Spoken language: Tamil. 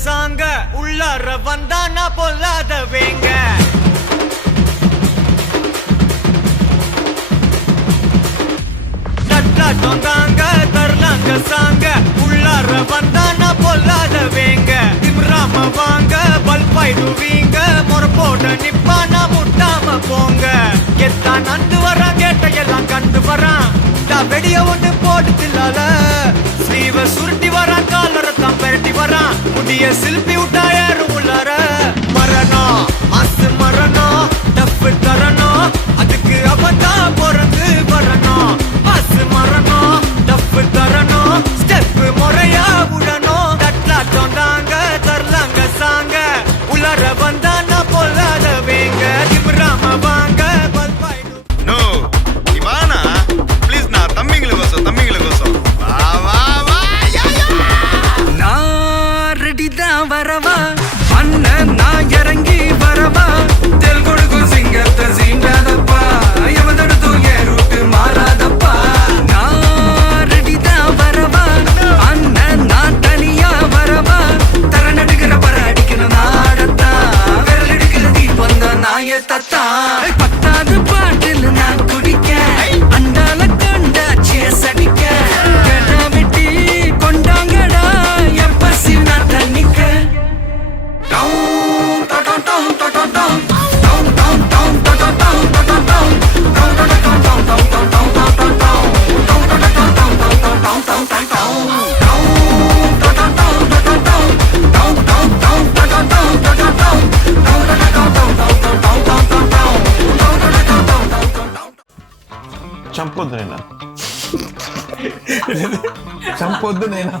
சாங்க உள்ளார வந்தானா பொல்லாத வேங்க தட்டாட்டம் தாங்க தரலாங்க சாங்க உள்ளார வந்தானா பொல்லாத வேங்க திம்ராம வாங்க பல்பாயிடுவீங்க முறப்போட நிப்பானா முட்டாம போங்க எத்தான் நந்து வரான் கேட்டையெல்லாம் கண்டு வரான் வெடிய ஒண்ணு போடுதில்லால ஸ்லீவ சுருட்டி வரான் காலரத்தான் பெரட்டி வரான் முடிய சில்பி விட்டா ஏறும் உள்ளார மரணம் மாசு மரணம் டப்பு தரணும் அதுக்கு அவதான் பிறந்து வரணும் மாசு மரணம் டப்பு தரணும் ஸ்டெப் முறையா விடணும் தட்லாட்டம் தாங்க தரலாங்க சாங்க உள்ளார வந்தானா பொல்லாத வேங்க திமிராம வாங்க வரவா அண்ணன் நான் இறங்கி வரவா தெல் கொடுக்கும் சிங்கத்தை சீண்டாதப்பா எவதடுத்து என் ரூட்டு மாறாதப்பா நான் ரெடிதான் வரவா அண்ணன் நான் தனியா வரவா தர நடுக்கிற பர அடிக்கணும் நாடத்தா விரல் எடுக்கிற தீபம் தான் நாய தத்தா பத்தாவது பாட்டில் நான் குடிக்க அண்டால கண்டா சேஸ் அடிக்க கடா வெட்டி கொண்டாங்கடா என் பசி நான் தண்ணிக்க చంపొద్దు నేను చంపొద్దు నేను